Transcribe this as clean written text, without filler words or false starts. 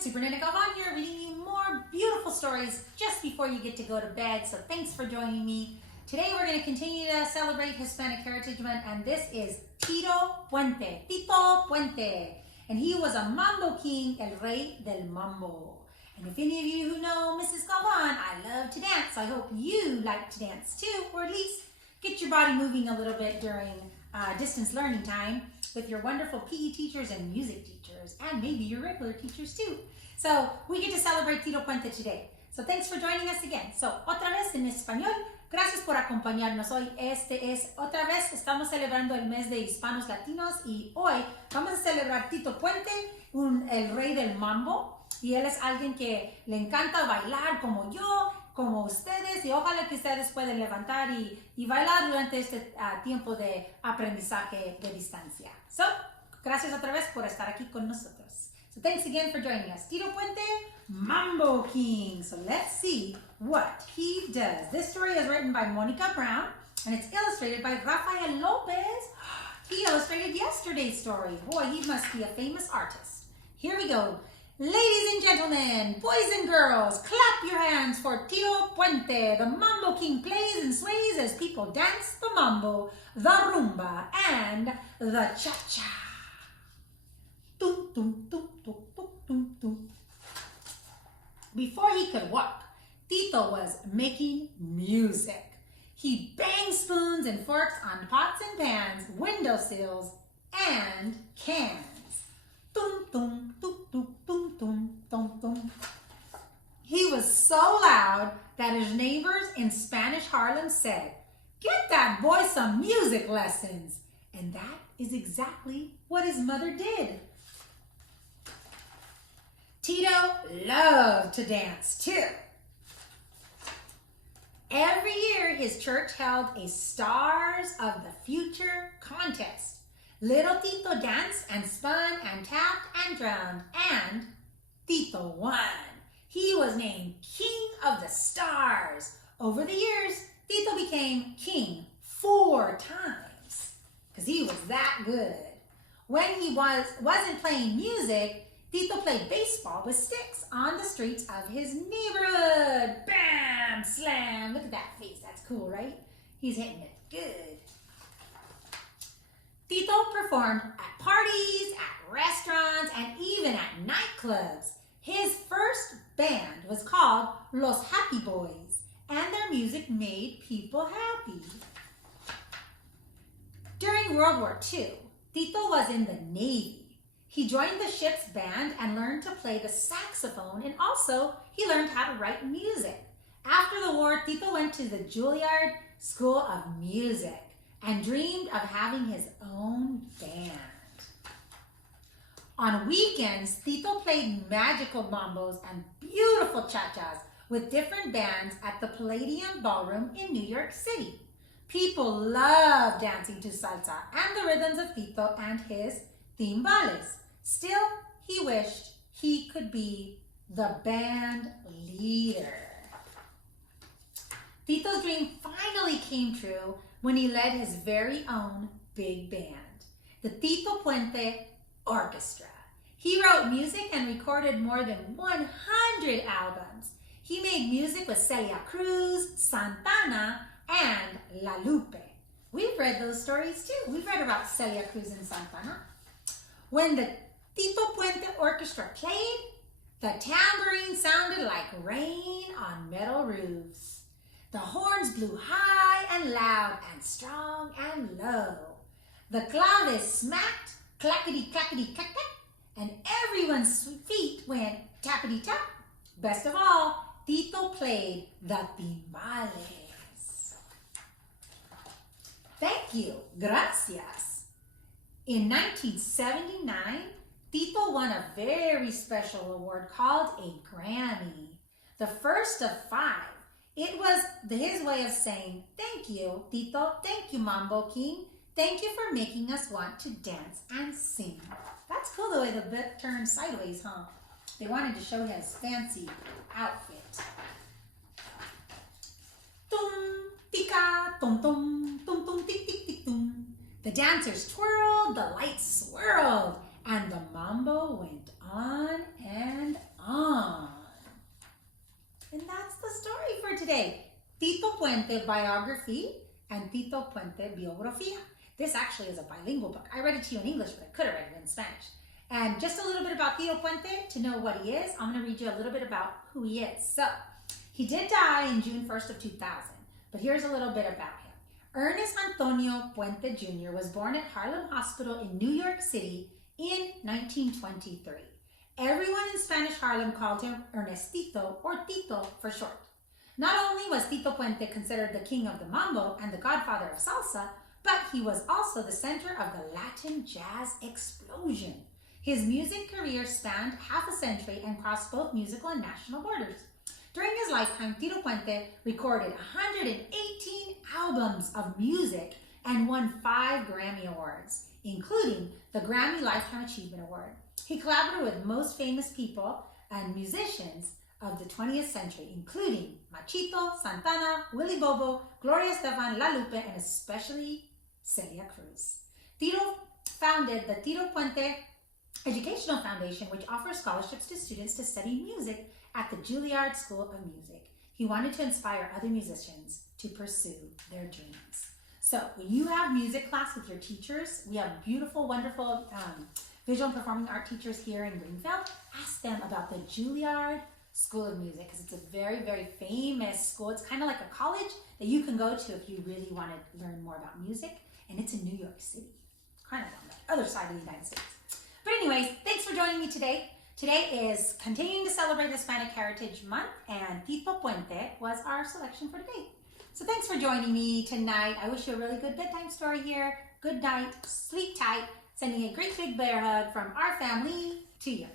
Super Nana Galvan here, reading you more beautiful stories just before you get to go to bed. So thanks for joining me. Today we're going to continue to celebrate Hispanic Heritage Month, and this is Tito Puente. Tito Puente. And he was a mambo king, el rey del mambo. And if any of you who know Mrs. Galvan, I love to dance. So I hope you like to dance too, or at least get your body moving a little bit during distance learning time with your wonderful PE teachers and music teachers, and maybe your regular teachers too. So we get to celebrate Tito Puente today. So thanks for joining us again. So otra vez en español, gracias por acompañarnos hoy. Otra vez estamos celebrando el mes de Hispanos Latinos y hoy vamos a celebrar Tito Puente, el rey del mambo. Y él es alguien que le encanta bailar como yo, como ustedes, y ojalá que ustedes puedan levantar y bailar durante este tiempo de aprendizaje de distancia. So, gracias otra vez por estar aquí con nosotros. So, thanks again for joining us. Tito Puente, Mambo King. So, let's see what he does. This story is written by Monica Brown, and it's illustrated by Rafael Lopez. He illustrated yesterday's story. Boy, he must be a famous artist. Here we go. Ladies and gentlemen, boys and girls, clap your hands for Tito Puente. The Mambo King plays and sways as people dance the mambo, the rumba, and the cha-cha. Tum, tum, tum, tum, tum, tum, tum. Before he could walk, Tito was making music. He banged spoons and forks on pots and pans, windowsills, and cans. Tum, tum, tum, tum, tum, tum, tum, tum. He was so loud that his neighbors in Spanish Harlem said, "Get that boy some music lessons." And that is exactly what his mother did. Tito loved to dance too. Every year his church held a Stars of the Future contest. Little Tito danced and spun and tapped and drummed, and Tito won. He was named King of the Stars. Over the years, Tito became king 4 times because he was that good. When he wasn't playing music, Tito played baseball with sticks on the streets of his neighborhood. Bam! Slam! Look at that face. That's cool, right? He's hitting it good. Tito performed at parties, at restaurants, and even at nightclubs. His first band was called Los Happy Boys, and their music made people happy. During World War II, Tito was in the Navy. He joined the ship's band and learned to play the saxophone, and also he learned how to write music. After the war, Tito went to the Juilliard School of Music and dreamed of having his own band. On weekends, Tito played magical mambos and beautiful cha-chas with different bands at the Palladium Ballroom in New York City. People loved dancing to salsa and the rhythms of Tito and his timbales. Still, he wished he could be the band leader. Tito's dream finally came true when he led his very own big band, the Tito Puente Orchestra. He wrote music and recorded more than 100 albums. He made music with Celia Cruz, Santana, and La Lupe. We've read those stories too. We've read about Celia Cruz and Santana. When the Tito Puente Orchestra played, the tambourine sounded like rain on metal roofs. The horns blew high and loud and strong and low. The claves smacked, clackety clackety clack clack, and everyone's feet went tappity tap. Best of all, Tito played the timbales. Thank you, gracias. In 1979, Tito won a very special award called a Grammy, the first of 5. It was his way of saying, "Thank you, Tito. Thank you, Mambo King. Thank you for making us want to dance and sing." That's cool the way the bit turned sideways, huh? They wanted to show his fancy outfit. Tum, tika, tum, tum, tum, tum, tik, tik, tik, tum. The dancers twirled, the lights swirled, and the mambo went on and Puente Biography and Tito Puente Biografía. This actually is a bilingual book. I read it to you in English, but I could have read it in Spanish. And just a little bit about Tito Puente to know what he is. I'm going to read you a little bit about who he is. So, he did die in June 1st of 2000, but here's a little bit about him. Ernest Antonio Puente Jr. was born at Harlem Hospital in New York City in 1923. Everyone in Spanish Harlem called him Ernestito or Tito for short. Not only was Tito Puente considered the king of the mambo and the godfather of salsa, but he was also the center of the Latin jazz explosion. His music career spanned half a century and crossed both musical and national borders. During his lifetime, Tito Puente recorded 118 albums of music and won 5 Grammy Awards, including the Grammy Lifetime Achievement Award. He collaborated with most famous people and musicians of the 20th century, including Machito, Santana, Willie Bobo, Gloria Estefan, La Lupe, and especially Celia Cruz. Tito founded the Tito Puente Educational Foundation, which offers scholarships to students to study music at the Juilliard School of Music. He wanted to inspire other musicians to pursue their dreams. So when you have music class with your teachers, we have beautiful, wonderful visual and performing art teachers here in Greenfield. Ask them about the Juilliard School of Music because it's a very, very famous school. It's kind of like a college that you can go to if you really want to learn more about music. And it's in New York City, kind of on the other side of the United States. But anyways, thanks for joining me today. Today is continuing to celebrate Hispanic Heritage Month, and Tito Puente was our selection for today. So thanks for joining me tonight. I wish you a really good bedtime story here. Good night, sleep tight, sending a great big bear hug from our family to you.